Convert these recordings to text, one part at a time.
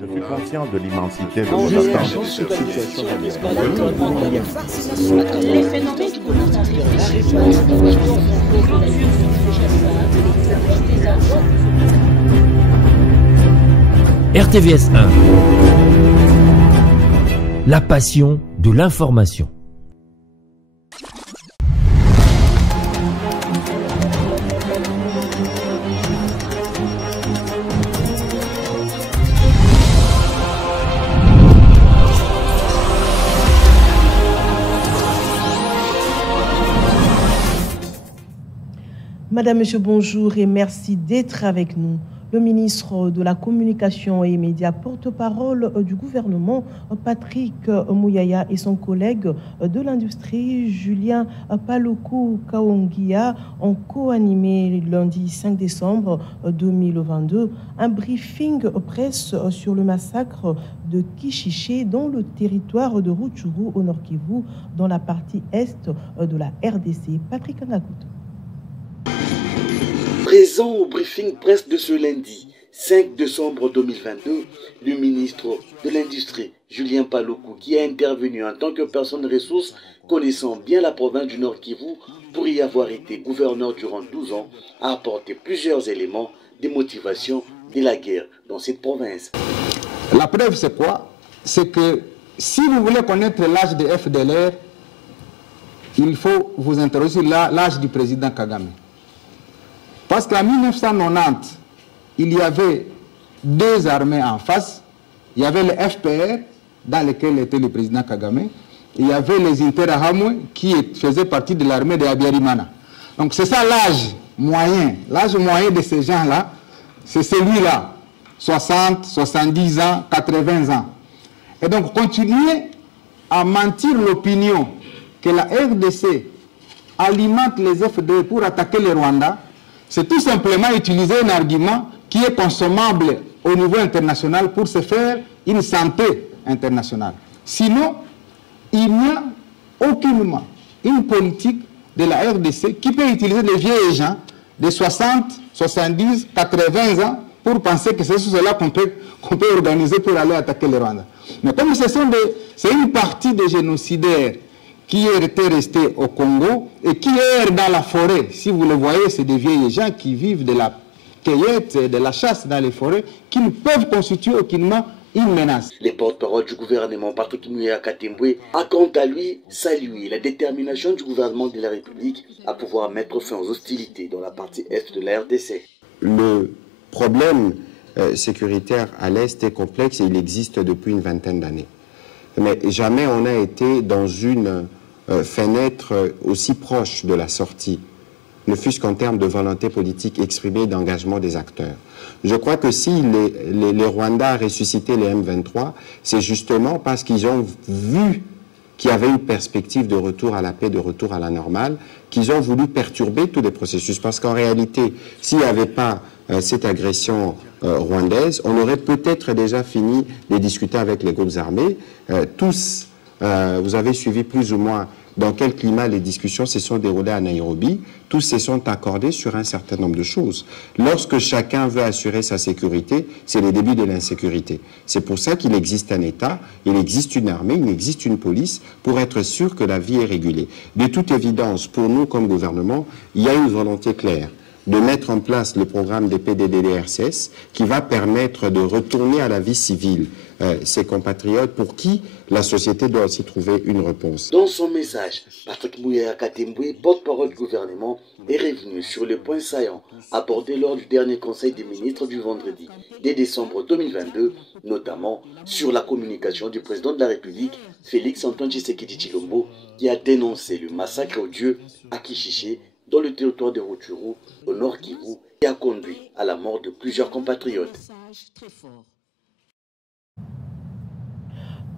Je suis conscient de l'immensité de Non, nos la attentes. situation Les phénomènes RTVS 1. La passion de l'information. Madame, Monsieur, bonjour et merci d'être avec nous. Le ministre de la Communication et Médias, porte-parole du gouvernement, Patrick Muyaya, et son collègue de l'industrie, Julien Paluku Kaongia, ont co-animé lundi 5 décembre 2022 un briefing presse sur le massacre de Kishiché dans le territoire de Rutshuru au Nord Kivu, dans la partie est de la RDC. Patrick Ngakout. Présent au briefing presse de ce lundi 5 décembre 2022, le ministre de l'Industrie, Julien Paluku, qui est intervenu en tant que personne ressource connaissant bien la province du Nord Kivu pour y avoir été gouverneur durant 12 ans, a apporté plusieurs éléments des motivations de la guerre dans cette province. La preuve, c'est quoi? C'est que si vous voulez connaître l'âge de FDLR, il faut vous interroger sur l'âge du président Kagame. Parce qu'en 1990, il y avait deux armées en face. Il y avait le FPR, dans lequel était le président Kagame, et il y avait les Interahamwe, qui faisaient partie de l'armée de Abiyarimana. Donc c'est ça l'âge moyen. L'âge moyen de ces gens-là, c'est celui-là. 60, 70 ans, 80 ans. Et donc continuer à mentir l'opinion que la RDC alimente les FDL pour attaquer le Rwanda, c'est tout simplement utiliser un argument qui est consommable au niveau international pour se faire une santé internationale. Sinon, il n'y a aucunement une politique de la RDC qui peut utiliser des vieilles gens de 60, 70, 80 ans pour penser que c'est cela qu'on peut organiser pour aller attaquer le Rwanda. Mais comme c'est une partie des génocidaires qui étaient restés au Congo et qui errent dans la forêt. Si vous le voyez, c'est des vieilles gens qui vivent de la cueillette, de la chasse dans les forêts, qui ne peuvent constituer aucunement une menace. Le porte-parole du gouvernement, Patrick Muyaya Katembwe, a quant à lui salué la détermination du gouvernement de la République à pouvoir mettre fin aux hostilités dans la partie est de la RDC. Le problème sécuritaire à l'Est est complexe et il existe depuis une vingtaine d'années. Mais jamais on n'a été dans une fenêtre aussi proche de la sortie, ne fût-ce qu'en termes de volonté politique exprimée, d'engagement des acteurs. Je crois que si les Rwandais ont ressuscité les M23, c'est justement parce qu'ils ont vu qu'il y avait une perspective de retour à la paix, de retour à la normale, qu'ils ont voulu perturber tous les processus. Parce qu'en réalité, s'il n'y avait pas cette agression rwandaise, on aurait peut-être déjà fini de discuter avec les groupes armés. Tous, vous avez suivi plus ou moins dans quel climat les discussions se sont déroulées à Nairobi. Tous se sont accordés sur un certain nombre de choses. Lorsque chacun veut assurer sa sécurité, c'est le début de l'insécurité. C'est pour ça qu'il existe un État, il existe une armée, il existe une police pour être sûr que la vie est régulée. De toute évidence, pour nous comme gouvernement, il y a une volonté claire de mettre en place le programme des PDDRCS qui va permettre de retourner à la vie civile ces compatriotes pour qui la société doit aussi trouver une réponse. Dans son message, Patrick Muyaya Katembwe, porte-parole du gouvernement, est revenu sur les points saillants abordés lors du dernier Conseil des ministres du vendredi 2 décembre 2022, notamment sur la communication du président de la République, Félix Antoine Tshisekedi Tshilombo, qui a dénoncé le massacre odieux à Kishiché dans le territoire de Rutshuru, au Nord Kivu, qui a conduit à la mort de plusieurs compatriotes.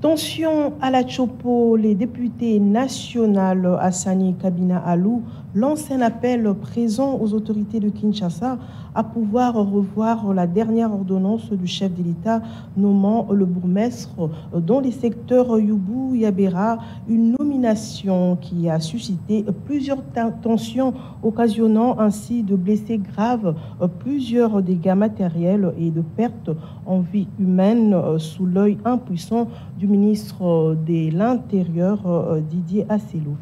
Tension à la Chopo, les députés nationaux Hassani Kabina Alou lancent un appel présent aux autorités de Kinshasa à pouvoir revoir la dernière ordonnance du chef de l'État nommant le bourgmestre dans les secteurs Youbou, Yabera, une nomination qui a suscité plusieurs tensions, occasionnant ainsi de blessés graves, plusieurs dégâts matériels et de pertes en vie humaine sous l'œil impuissant du ministre de l'Intérieur Didier Asselo.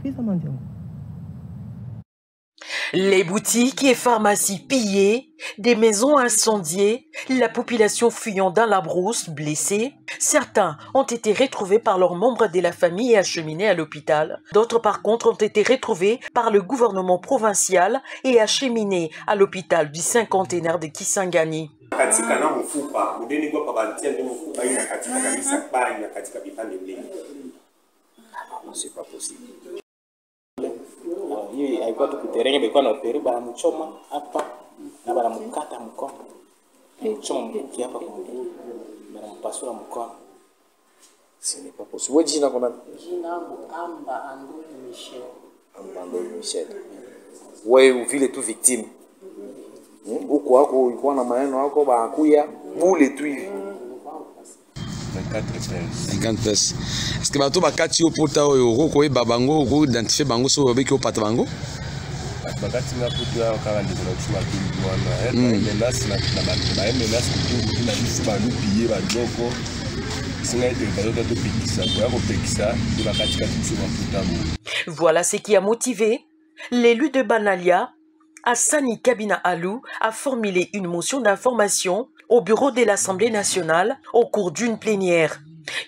Les boutiques et pharmacies pillées, des maisons incendiées, la population fuyant dans la brousse, blessée. Certains ont été retrouvés par leurs membres de la famille et acheminés à l'hôpital. D'autres, par contre, ont été retrouvés par le gouvernement provincial et acheminés à l'hôpital du cinquantenaire de Kisangani. C'est pas possible. Hii haikuwa tukuterenge bekuwa na operi bana mchoma hapa na bana mkata mkono. Mchoma mkuki hapa kwa ndio. Bana mpasura mkono. Ce n'est pas possible. Wewe jina kona? Jina Amba Andoli Michel. Amba Andoli Michel. Wewe vile tu victime. Huko wako ulikuwa na maneno yako bakuya bule tu hivi. 50 pesos. Est-ce que bato bakati opota oyo ko babango ko identifier bango so babeki opata bango? Bakati na putu kala ndiko na chuma kindu wana. Menace na menace kutu na bisu ba lupiye ba joko. Singa ite bato to pekisa ko pekisa de bakati ka bisu ba puta. Voilà ce qui a motivé l'élu de Banalia, Hassani Kabina Alou, a formulé une motion d'information au bureau de l'Assemblée nationale au cours d'une plénière.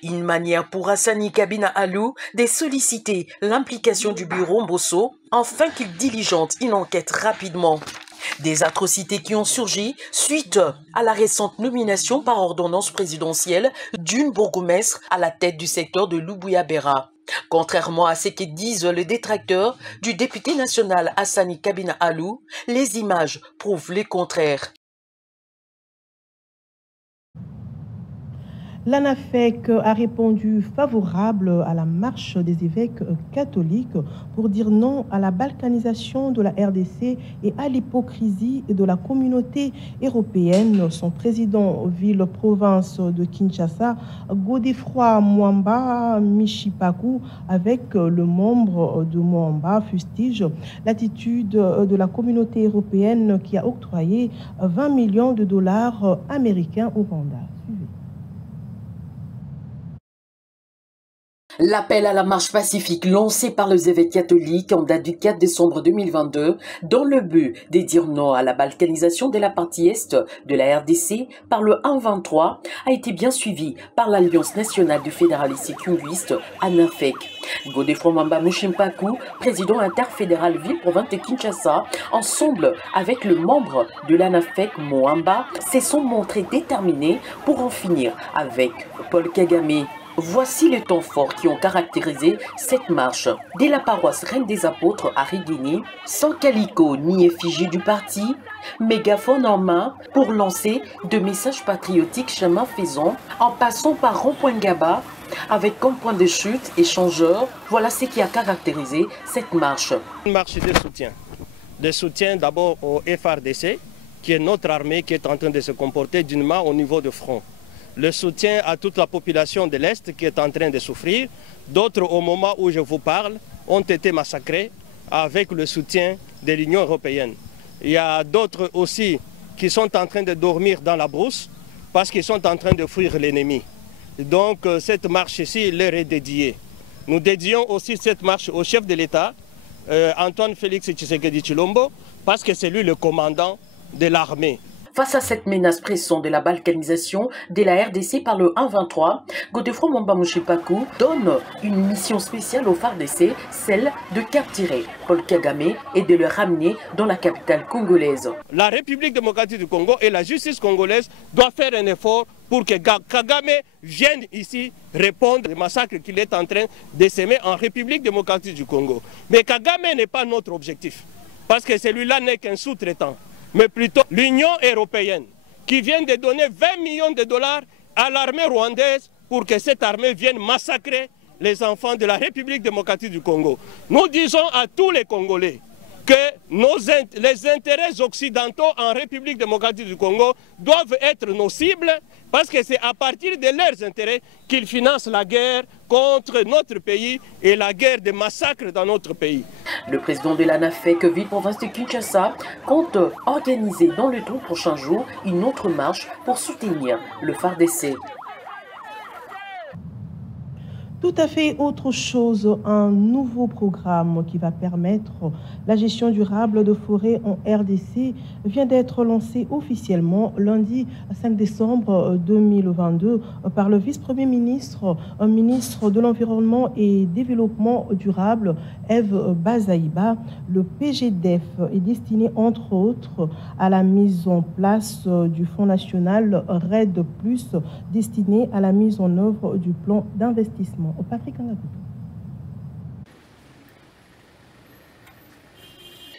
Une manière pour Hassani Kabina Alou de solliciter l'implication du bureau Mbosso afin qu'il diligente une enquête rapidement. Des atrocités qui ont surgi suite à la récente nomination par ordonnance présidentielle d'une bourgmestre à la tête du secteur de Loubou-Yabera. Contrairement à ce que disent les détracteurs du député national Hassani Kabina Alou, les images prouvent le contraire. L'ANAFEC a répondu favorable à la marche des évêques catholiques pour dire non à la balkanisation de la RDC et à l'hypocrisie de la communauté européenne. Son président ville-province de Kinshasa, Godefroy Mwamba Michipaku, avec le membre de Mwamba, fustige l'attitude de la communauté européenne qui a octroyé 20 millions de dollars américains au Rwanda. L'appel à la marche pacifique lancé par les évêques catholiques en date du 4 décembre 2022 dans le but de dire non à la balkanisation de la partie est de la RDC par le 1-23 a été bien suivi par l'Alliance nationale du fédéralisme linguiste ANAFEC. Godefroy Mwamba Mushimpaku, président interfédéral ville-province de Kinshasa, ensemble avec le membre de l'ANAFEC Mwamba, se sont montrés déterminés pour en finir avec Paul Kagame. Voici les temps forts qui ont caractérisé cette marche. Dès la paroisse Reine des Apôtres à Rigini, sans calico ni effigie du parti, mégaphone en main pour lancer de messages patriotiques chemin faisant, en passant par Rond-Point Gaba, avec comme point de chute échangeur. Voilà ce qui a caractérisé cette marche. Une marche de soutien. De soutien d'abord au FARDC, qui est notre armée qui est en train de se comporter dignement au niveau de front. Le soutien à toute la population de l'Est qui est en train de souffrir. D'autres, au moment où je vous parle, ont été massacrés avec le soutien de l'Union européenne. Il y a d'autres aussi qui sont en train de dormir dans la brousse parce qu'ils sont en train de fuir l'ennemi. Donc cette marche-ci leur est dédiée. Nous dédions aussi cette marche au chef de l'État, Antoine Félix Tshisekedi Tshilombo, parce que c'est lui le commandant de l'armée. Face à cette menace pressante de la balkanisation de la RDC par le 1-23, Godefroy Mwamba Mushipaku donne une mission spéciale au FARDC, celle de capturer Paul Kagame et de le ramener dans la capitale congolaise. La République démocratique du Congo et la justice congolaise doivent faire un effort pour que Kagame vienne ici répondre au massacre qu'il est en train de s'aimer en République démocratique du Congo. Mais Kagame n'est pas notre objectif, parce que celui-là n'est qu'un sous-traitant, mais plutôt l'Union européenne qui vient de donner 20 millions de dollars à l'armée rwandaise pour que cette armée vienne massacrer les enfants de la République démocratique du Congo. Nous disons à tous les Congolais que les intérêts occidentaux en République démocratique du Congo doivent être nos cibles, parce que c'est à partir de leurs intérêts qu'ils financent la guerre contre notre pays et la guerre des massacres dans notre pays. Le président de l'ANAFEC, ville province de Kinshasa, compte organiser dans le 2 prochains jours une autre marche pour soutenir le FARDC. Tout à fait autre chose, un nouveau programme qui va permettre la gestion durable de forêts en RDC vient d'être lancé officiellement lundi 5 décembre 2022 par le vice-premier ministre, ministre de l'Environnement et Développement durable, Eve Bazaïba. Le PGDEF est destiné entre autres à la mise en place du Fonds national RED+, destiné à la mise en œuvre du plan d'investissement. Patrick Angabou.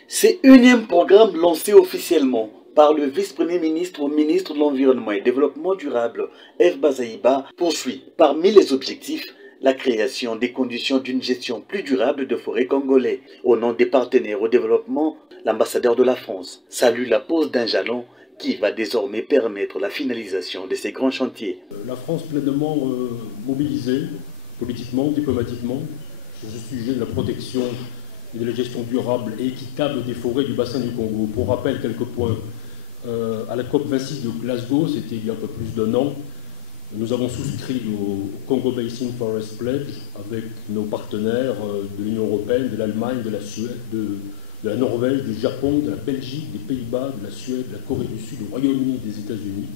C'est unième programme lancé officiellement par le vice-premier ministre au ministre de l'Environnement et Développement durable, Eve Bazaïba, poursuit parmi les objectifs la création des conditions d'une gestion plus durable de forêts congolais. Au nom des partenaires au développement, l'ambassadeur de la France salue la pose d'un jalon qui va désormais permettre la finalisation de ces grands chantiers. La France pleinement mobilisée politiquement, diplomatiquement, sur ce sujet de la protection et de la gestion durable et équitable des forêts du bassin du Congo. Pour rappel, quelques points. À la COP26 de Glasgow, c'était il y a un peu plus d'1 an, nous avons souscrit au Congo Basin Forest Pledge avec nos partenaires de l'Union européenne, de l'Allemagne, de la Suède, de la Norvège, du Japon, de la Belgique, des Pays-Bas, de la Suède, de la Corée du Sud, du Royaume-Uni, des États-Unis.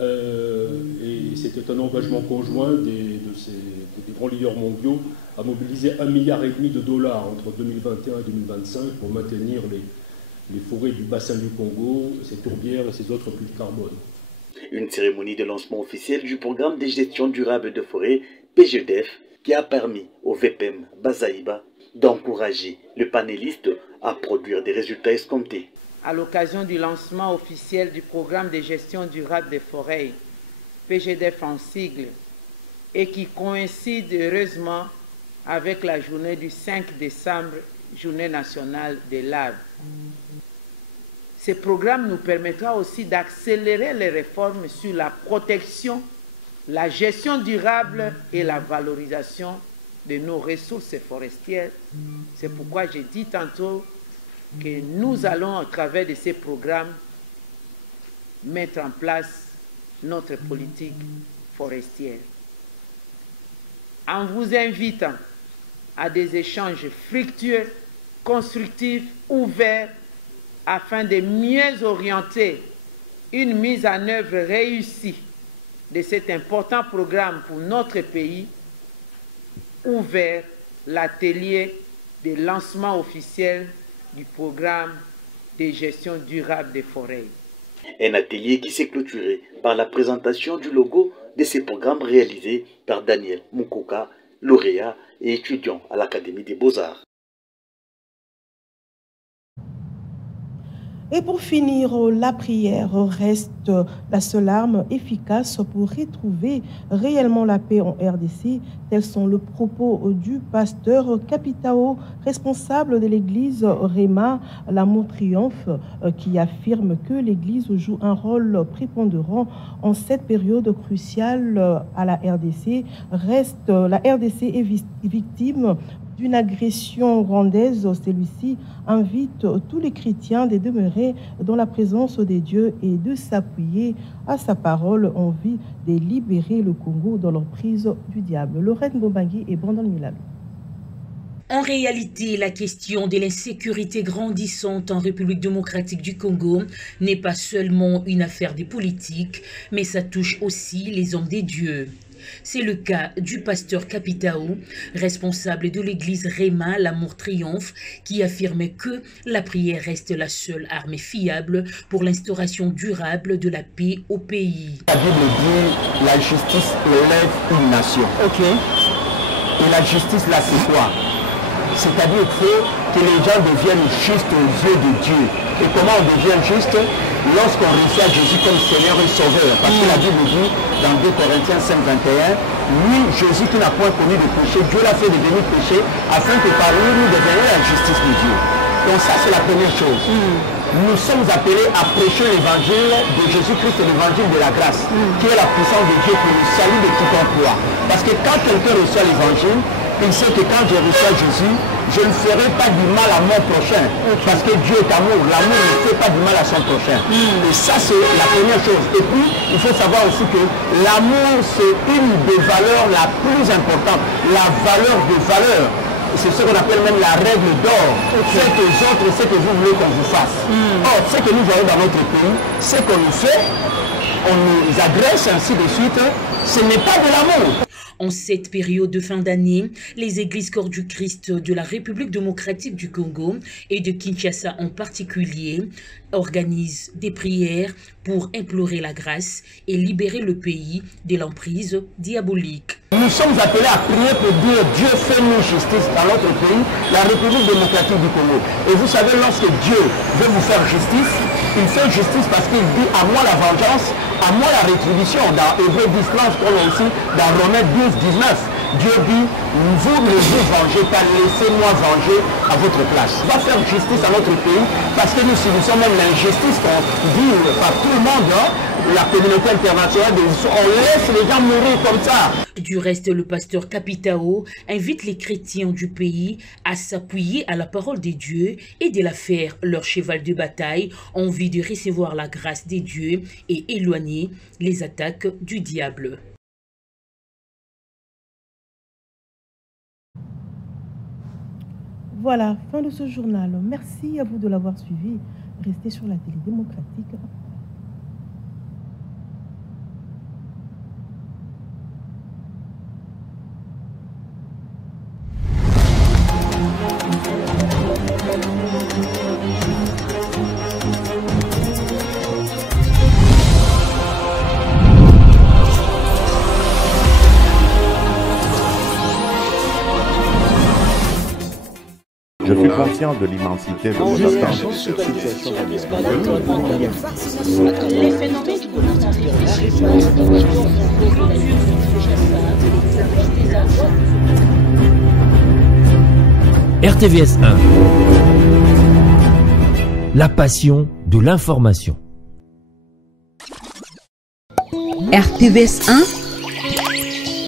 Et c'était un engagement conjoint des grands leaders mondiaux à mobiliser $1,5 milliard entre 2021 et 2025 pour maintenir les forêts du bassin du Congo, ses tourbières et ses autres puits de carbone. Une cérémonie de lancement officiel du programme de gestion durable de forêt PGDEF qui a permis au VPM Bazaïba d'encourager le panéliste à produire des résultats escomptés. À l'occasion du lancement officiel du programme de gestion durable des forêts, PGDEF en sigle, et qui coïncide heureusement avec la journée du 5 décembre, journée nationale des larves. Ce programme nous permettra aussi d'accélérer les réformes sur la protection, la gestion durable et la valorisation de nos ressources forestières. C'est pourquoi j'ai dit tantôt que nous allons, à travers de ces programmes, mettre en place notre politique forestière. En vous invitant à des échanges fructueux, constructifs, ouverts, afin de mieux orienter une mise en œuvre réussie de cet important programme pour notre pays, ouvert l'atelier de lancement officiel du programme de gestion durable des forêts. Un atelier qui s'est clôturé par la présentation du logo de ces programmes réalisés par Daniel Mukoka, lauréat et étudiant à l'Académie des Beaux-Arts. Et pour finir, la prière reste la seule arme efficace pour retrouver réellement la paix en RDC. Tels sont les propos du pasteur Capitao, responsable de l'église Réma, l'amour triomphe, qui affirme que l'église joue un rôle prépondérant en cette période cruciale à la RDC. La RDC est victime d'une agression rwandaise. Celui-ci invite tous les chrétiens de demeurer dans la présence des dieux et de s'appuyer à sa parole en vue de libérer le Congo dans l'emprise du diable. Lorraine Bobangui et Brandon Milalo. En réalité, la question de l'insécurité grandissante en République démocratique du Congo n'est pas seulement une affaire des politiques, mais ça touche aussi les hommes des dieux. C'est le cas du pasteur Capitao, responsable de l'église Réma, l'amour triomphe, qui affirme que la prière reste la seule arme fiable pour l'instauration durable de la paix au pays. La Bible dit la justice élève une nation. Ok. Et la justice là, c'est quoi? C'est-à-dire que les gens deviennent justes aux yeux de Dieu. Et comment on devient juste? Lorsqu'on reçoit Jésus comme Seigneur et Sauveur. Parce que la Bible dit dans 2 Corinthiens 5:21, lui, Jésus qui n'a point connu de péché, Dieu l'a fait devenir péché, afin que par lui nous devenions la justice de Dieu. Donc ça, c'est la première chose. Nous sommes appelés à prêcher l'évangile de Jésus-Christ et l'évangile de la grâce, qui est la puissance de Dieu pour le salut de quiconque croit. Parce que quand quelqu'un reçoit l'évangile, il sait que quand je reçois Jésus, je ne ferai pas du mal à mon prochain. Parce que Dieu est amour. L'amour ne fait pas du mal à son prochain. Et ça, c'est la première chose. Et puis, il faut savoir aussi que l'amour, c'est une des valeurs la plus importante. La valeur des valeurs. C'est ce qu'on appelle même la règle d'or. Faites aux autres ce que vous voulez qu'on vous fasse. Or, ce que nous voyons dans notre pays, ce qu'on nous fait, on nous agresse, ainsi de suite, ce n'est pas de l'amour. En cette période de fin d'année, les églises Corps du Christ de la République démocratique du Congo et de Kinshasa en particulier organisent des prières pour implorer la grâce et libérer le pays de l'emprise diabolique. Nous sommes appelés à prier pour dire Dieu fait-nous justice dans notre pays, la République démocratique du Congo. Et vous savez, lorsque Dieu veut vous faire justice, il fait justice parce qu'il dit à moi la vengeance, à moi la rétribution. Dans Hébreu 10, comme aussi dans Romains 12, 19. Dieu dit, vous ne vous vengez pas, laissez-moi venger à votre place. On va faire justice à notre pays parce que nous subissons même l'injustice qu'on dit par tout le monde, la communauté internationale, on laisse les gens mourir comme ça. Du reste, le pasteur Capitao invite les chrétiens du pays à s'appuyer à la parole des dieux et de la faire leur cheval de bataille en vue de recevoir la grâce des dieux et éloigner les attaques du diable. Voilà, fin de ce journal. Merci à vous de l'avoir suivi. Restez sur la télé démocratique. Je suis conscient de l'immensité de nos attentes. RTVS 1. La passion de l'information. RTVS 1